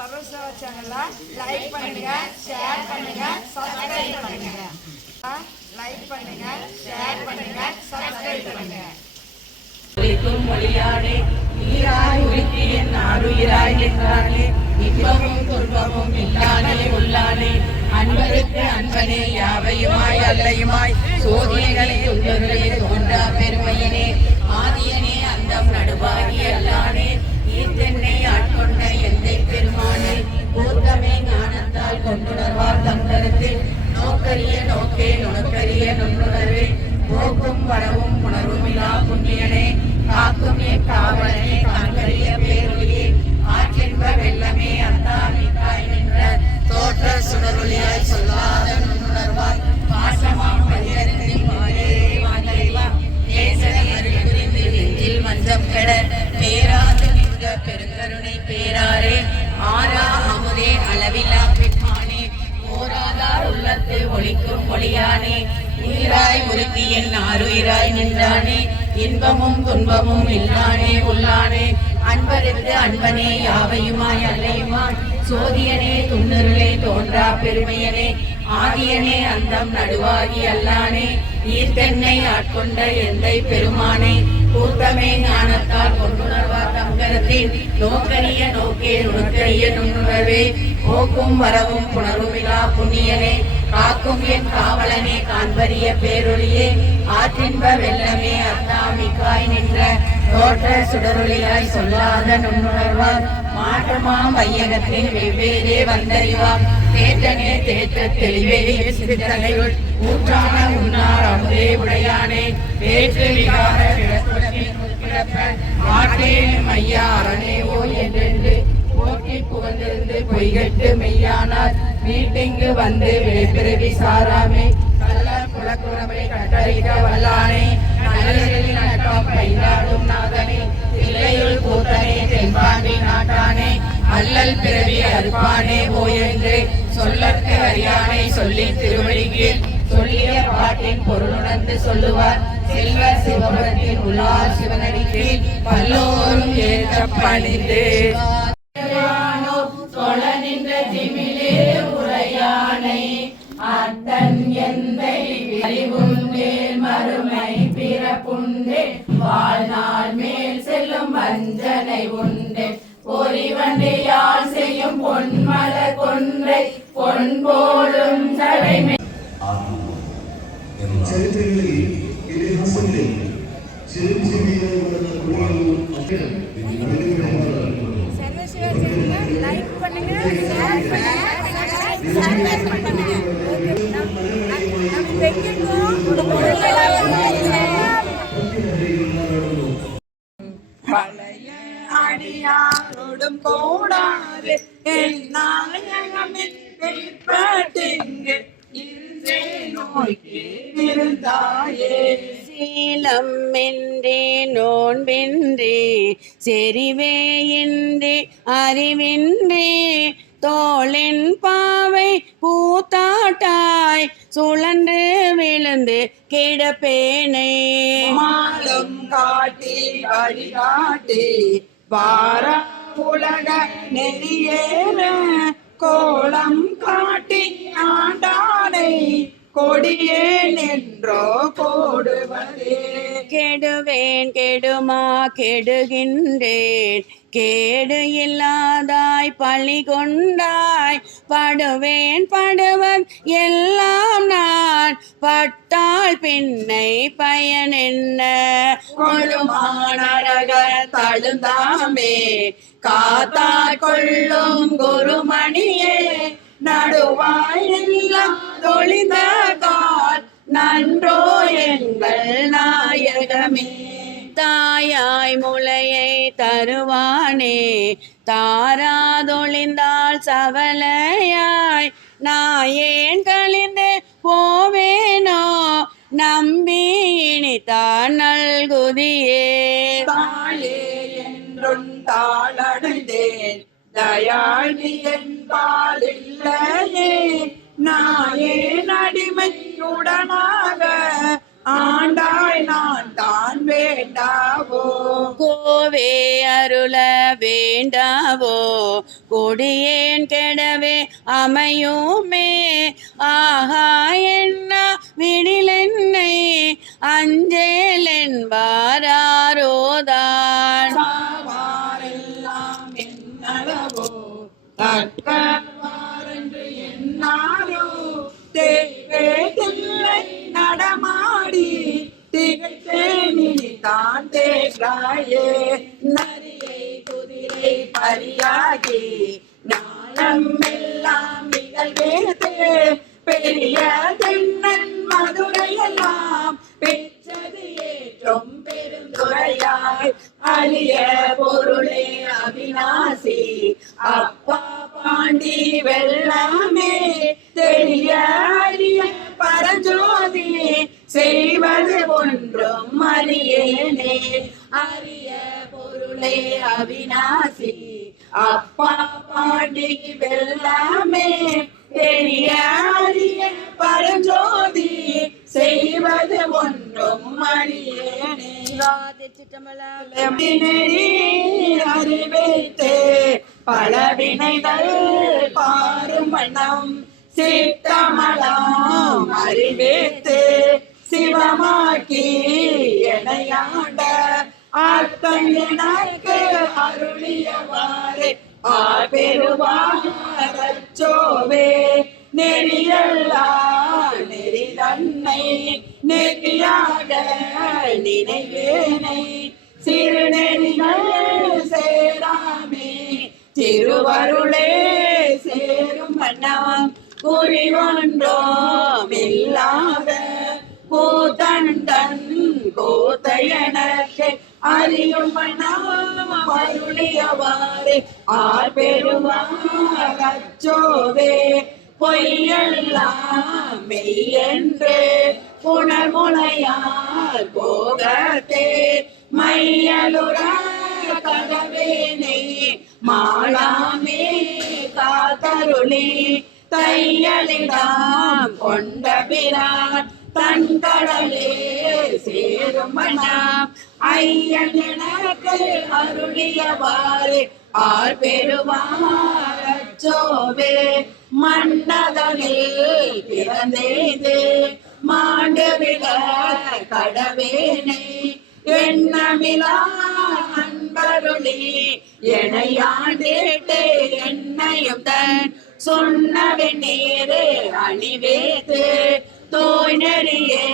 சர்வசேவா சேனலை லைக் பண்ணுங்க, ஷேர் பண்ணுங்க, சப்ஸ்கிரைப் பண்ணுங்க. லைக் பண்ணுங்க, ஷேர் பண்ணுங்க, சப்ஸ்கிரைப் பண்ணுங்க. ஒளிக்கும் ஒளியானே நீராய் உருக்கி என் ஆருயிராய் நின்றானே இன்பமும் துன்பமும் இல்லானே உள்ளானே அன்பருக்கு அன்பனே யாவையுமாய் அல்லையுமாய் சோதியங்களே உள்ளவர்களே தோன்றா பெருமையனே ஆதியனே அந்தம் நடுவாகி அல்லானே ஈர்த்தென்னை ஆட்கொண்ட எந்தை பெருமானே பூர்த்தமே ஞானத்தால் கொண்டுணர்வார் தம் கருத்தில் நோக்கரிய நோக்கே நுணக்கரிய நுண்ணுணர்வே போக்கும் வரவும் உணர்வுமிலா புண்ணியனே காக்கும் என் காவலனே காண்கரிய பேரொழியே ஆற்றின்ப வெள்ளமே அத்தாமிக்காய் நின்ற தோற்ற சுடரொளியாய் சொல்லாத நுண்ணுணர்வாய் பாசமாம் பரியத்தின் மாயே வாங்கறிவா தேசனை அருள் புரிந்து நெஞ்சில் மஞ்சம் கெட பேராது நின்ற பெருங்கருணை பேராரே ஆரா அமுதே அளவிலா பெற்றானே போராதார் உள்ளத்து ஒளிக்கும் ஒளியானே உயிராய் உருக்கி என் ஆருயிராய் நின்றானே இன்பமும் துன்பமும் இல்லானே உள்ளானே அன்பருக்கு அன்பனே யாவையுமாய் அல்லையுமாய் சோதியனே துண்ணருளே தோன்றா பெருமையனே ஆதியனே அந்தம் நடுவாகி அல்லானே ஈர்த்தென்னை ஆட்கொண்ட எந்தை பெருமானே கூட்டமே ஞானத்தால் கொண்டுணர்வார் தங்கரத்தின் நோக்கரிய நோக்கே நுணுக்கரிய நுண்ணுணர்வே போக்கும் வரவும் புணர்வுமிலா புண்ணியனே காக்கும் என் காவலனே காண்பரிய பேரொழியே ஆற்றின்ப வெள்ளமே அத்தாமிக்காய் நின்ற தோற்ற சுடரொளியாய் சொல்லாத நுண்ணுணர்வார் மாற்றமாம் வையகத்தின் வெவ்வேறே வந்தறிவாம் தேற்றனே தேற்ற தெளிவே சித்தனையுள் ஊற்றான உன்னார் அமுதே உடையானே வேற்று விகார மாற்றேன் மையா அரணேவோ என்றென்று போக்கி புகழ்ந்திருந்து பொய்கட்டு மெய்யானார் மீட்டிங்கு வந்து விளைப்பிறவி சாராமே கள்ள குலக்குறவை கட்டளிக்க வல்லானே நல்லலில் நட்டம் பைந்தாடும் நாதனே இல்லையுள் கூத்தனே தென்பாண்டி நாட்டானே அல்லல் பிறவி அறுப்பானே போயென்று சொல்லற்கு அறியானை சொல்லி திருவடிக்கு சொல்லிய பாட்டின் பொருளுணர்ந்து சொல்லுவார் செல்வ சிவபுரத்தின் உள்ளார் சிவனடிக்கு பல்லோரும் ஏற்ற பணிந்து தொழ நின்ற திமிலே உரையானை அத்தன் எந்தை அறிவுண்டே மறுமை பிறப்புண்டே வாழ்நாள் மேல் செல்லும் வஞ்சனை உண்டே பொறிவண்டே யாழ் செய்யும் பொன்மல கொன்றை பொன் போலும் தலைமை ചരിത്രങ്ങളിൽ ഇതിഹാസങ്ങളിൽ லைக் பண்ணுங்க, ஷேர் பண்ணுங்க, சப்ஸ்கிரைப் பண்ணுங்க. நம்ம பழைய அடியாரோடும் கோடாறு என் நாயகமின் வெளிப்பாட்டிங்கு இன்றே நோய்க்கு இருந்தாயே சீலம் என்றே நோன்பின்றே செறிவே இன்றே அறிவின்றே தோளின் பாவை பூத்தாட்டாய் சுழன்று விழுந்து கிடப்பேனை மாலும் காட்டி வழிகாட்டி வார உலக நெறியேற கோலம் காட்டி ஆண்டானை கொடியே நின்றோ கோடுவதே கெடுவேன் கெடுமா கெடுகின்றேன் கேடு இல்லாதாய் பழி கொண்டாய் படுவேன் படுவன் எல்லாம் நான் பட்டால் பின்னை பயன் என்ன கொழுமானரக தழுந்தாமே காத்தா கொள்ளும் குருமணியே நடுவாய் எல்லாம் தொழிந்த கால் நன்றோ எங்கள் நாயகமே தாயாய் முளையை தருவானே தாராதொழிந்தால் சவலையாய் நாயேன் கழிந்து போவேனோ நம்பி இனித்தான் நல்குதியே தாயே என்றும் தாளடைந்தேன் தயாளி என்பால் இல்லையே நாயே நடிமையுடனாக ஆண்டாய் நான் தான் வேண்டாவோ. கோவே அருள வேண்டாவோ கொடியேன் கெடவே அமையுமே. ஆஹா என்ன விடிலென்னை அஞ்சேல் என்பாரோதான். சாவாரெல்லாம் என்னளவோ தக்கவாரென்று என்னாரோ. தேவே தில்லை நடமாடி திகழ்த்தேனி தான் தேங்காயே. நரியை குதிரை பரியாகி நாளம் எல்லாம் நிகழ்வேதே. பெரிய தென்னன் மதுரையெல்லாம் பெற்றது ஏற்றம் பெருந்துரையாய். அரிய பொருளே அவிநாசி அப்பா பாண்டி வெள்ளமே. தெரிய அரிய பரஞ்சோதி செய்வது ஒன்றும் அறியேனே. அரிய பொருளே அவிநாசி அப்பா பாண்டி வெள்ளமே. தெரிய அரிய பரஞ்சோதி செய்வது ஒன்றும் அறியேனே. அறிவித்தே பலவினைகள் பாரும் வண்ணம் சித்தமலாம் அறிவித்து சிவமாக்கி எனையாண்ட ஆத்தன் எனக்கு அருளியவாறு ஆபெருவாரச்சோவே. நெறியல்லா நெறி தன்னை நெறியாக நினைவேனை. சிறுநெறிகள் சேராமே திருவருளே சேரும் வண்ணம் குறி ஒன்றோம் இல்லாத கூத்தண்டன் கூத்தையனக்கு அறியும் வண்ணம் அருளியவாறு ஆர்பெருவாரச்சோவே. பொய்யெல்லாம் மெய்யென்று புனர்முனையார் போகத்தே மையலுற கதவேனை மாளாமே காத்தருளி. தையலிடாம் கொண்ட பிரான் தன் கடலே சேரும் வண்ணம் ஐயன் எனக்கு அருளியவாறு ஆர்பெருவாரச்சோவே. மன்னதனில் பிறந்தேது மாண்டு விட கடவேனை. எண்ணமிலா அன்பருளி எனையாண்டேட்டே என்னையும் தன் சொன்ன வெண்ணீரு அணிவேத்து தோய் நெறியே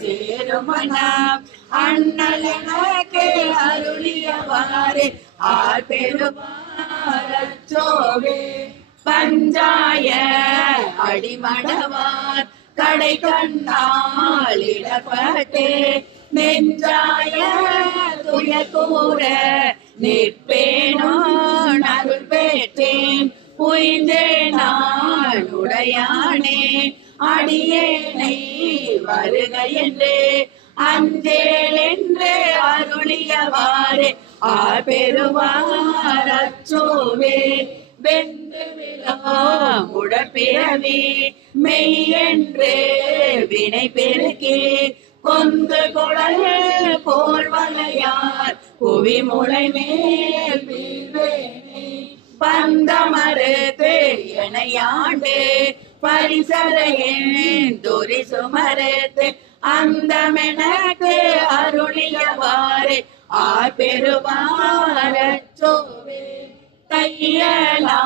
சேரும் மனம் அண்ணல் எனக்கு அருளியவாறு ஆர்பெருவாரச்சோவே. பஞ்சாய அடிமடவார் கடை கண்ணால் இடப்பட்டே நெஞ்சாய துயர் கூற நிற்பேனோ அருள் பெற்றேன். புய்ந்தே நான் உடையானே அடியேனை வருக என்று அஞ்சேல் என்று அருளியவாறு ஆபெருவாரச்சோவே. வென்று விழாம் உடற்பிறவி மெய்யென்று வினை பெருக்கி கொந்து குழல் போல் வளையார் புவி முளை மேல் வீழ்வேனே. பந்தமறுத்து எனையாண்டு பரிசரையேன் துரி சுமரத்து அந்தமெனக்கு அருளியவாறு ஆபெருவாரச்சோவே. தையலா